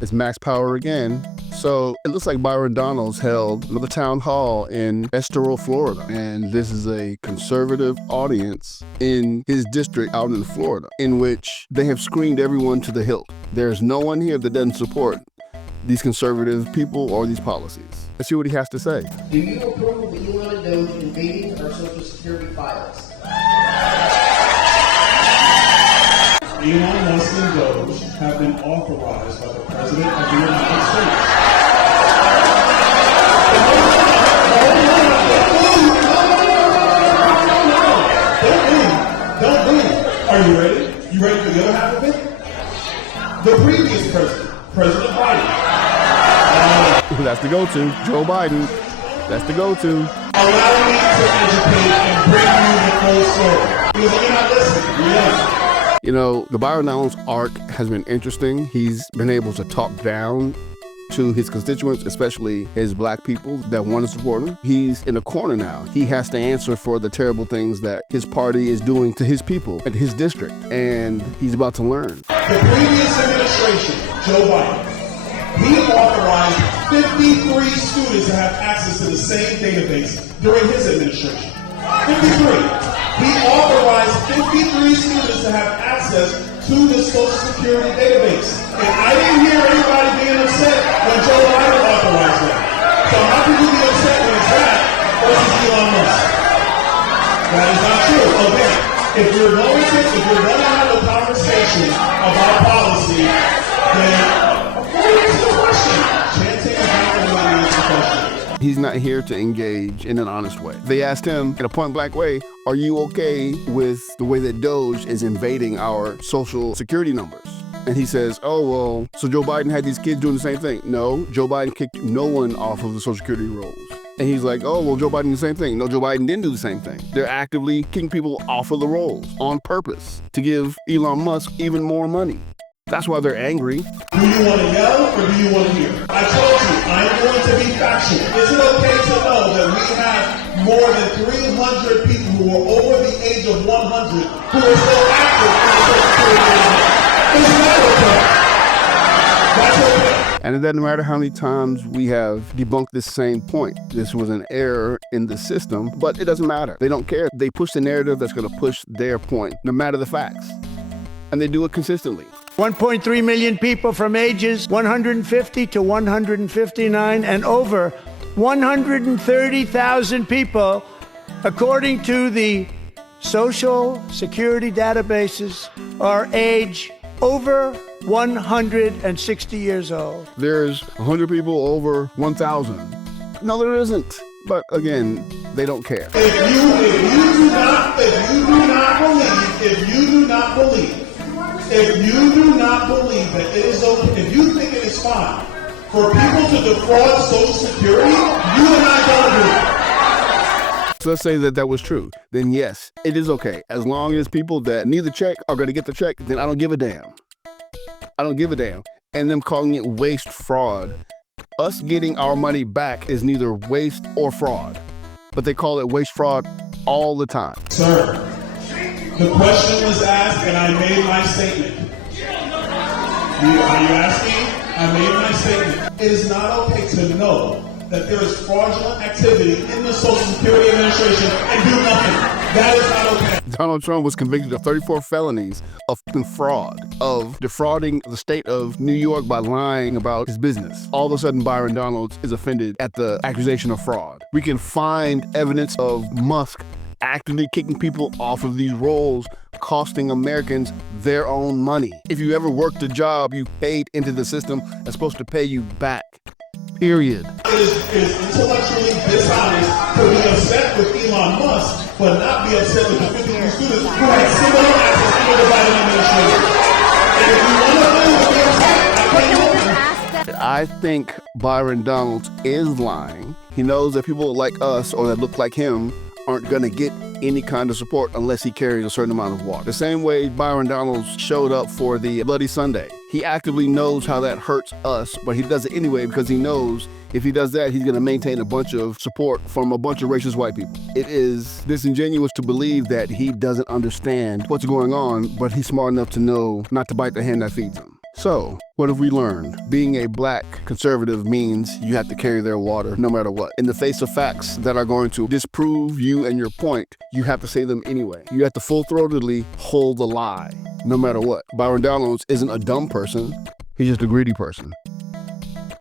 It's max power again. So it looks like Byron Donalds held another town hall in Estoril, Florida. And this is a conservative audience in his district out in Florida, in which they have screened everyone to the hilt. There's no one here that doesn't support these conservative people or these policies. Let's see what he has to say. Do you approve of Elon and DOGE invading our Social Security files? Elon Musk and DOGE have been authorized by the President of the United States. Don't leave. Are you ready? You ready for the other half of it? The previous president, President Biden. That's the go-to. Joe Biden. That's the go-to. Allow me to educate and bring you the full story. Because you're not listening. Yes. You know, the Byron Donalds arc has been interesting. He's been able to talk down to his constituents, especially his black people that want to support him. He's in a corner now. He has to answer for the terrible things that his party is doing to his people and his district, and he's about to learn. The previous administration, Joe Biden, he authorized 53 students to have access to the same database during his administration. 53. He authorized 53 students to have access to the Social Security database. And I didn't hear anybody being upset when Joe Biden authorized that. So how can you be upset when it's that versus Elon Musk? That is not true. Okay, if you're going to have a conversation about policy, then answer the question. Chanting is not going to answer the question. He's not here to engage in an honest way. They asked him in a point-blank way, are you okay with the way that DOGE is invading our Social Security numbers? And he says, oh, well, so Joe Biden had these kids doing the same thing. No, Joe Biden kicked no one off of the Social Security rolls. And he's like, oh, well, Joe Biden did the same thing. No, Joe Biden didn't do the same thing. They're actively kicking people off of the rolls on purpose to give Elon Musk even more money. That's why they're angry. Do you want to yell or do you want to hear? I told you, I'm going to be factual. Is it okay to know that we have more than 300 people who are over the age of 100 who are still active in the Social Security system? Is that okay? That's okay. And it doesn't matter how many times we have debunked this same point. This was an error in the system, but it doesn't matter. They don't care. They push the narrative that's going to push their point, no matter the facts. And they do it consistently. 1.3 million people from ages 150 to 159 and over 130,000 people, according to the Social Security databases, are age over 160 years old. There's 100 people over 1,000. No, there isn't. But again, they don't care. If you do not believe that it is okay, if you think it is fine for people to defraud Social Security, you and I don't agree. So let's say that was true. Then yes, it is okay. As long as people that need the check are going to get the check, then I don't give a damn. I don't give a damn. And them calling it waste fraud. Us getting our money back is neither waste or fraud. But they call it waste fraud all the time. Sir, the question was asked and I made my statement. Are you asking? I made my statement. It is not okay to know that there is fraudulent activity in the Social Security Administration and do nothing. That is not okay. Donald Trump was convicted of 34 felonies of fraud, of defrauding the state of New York by lying about his business. All of a sudden, Byron Donalds is offended at the accusation of fraud. We can find evidence of Musk actively kicking people off of these roles, costing Americans their own money. If you ever worked a job you paid into the system that's supposed to pay you back. Period. It is intellectually dishonest to be upset with Elon Musk, but not be upset with the 53 students who had similar access to the Biden administration. And if you want to know what they're upset, I can't help you. I think Byron Donalds is lying. He knows that people like us or that look like him aren't going to get any kind of support unless he carries a certain amount of water. The same way Byron Donalds showed up for the Bloody Sunday. He actively knows how that hurts us, but he does it anyway because he knows if he does that, he's going to maintain a bunch of support from a bunch of racist white people. It is disingenuous to believe that he doesn't understand what's going on, but he's smart enough to know not to bite the hand that feeds him. So, what have we learned? Being a black conservative means you have to carry their water no matter what. In the face of facts that are going to disprove you and your point, you have to say them anyway. You have to full-throatedly hold the lie, no matter what. Byron Donalds isn't a dumb person. He's just a greedy person.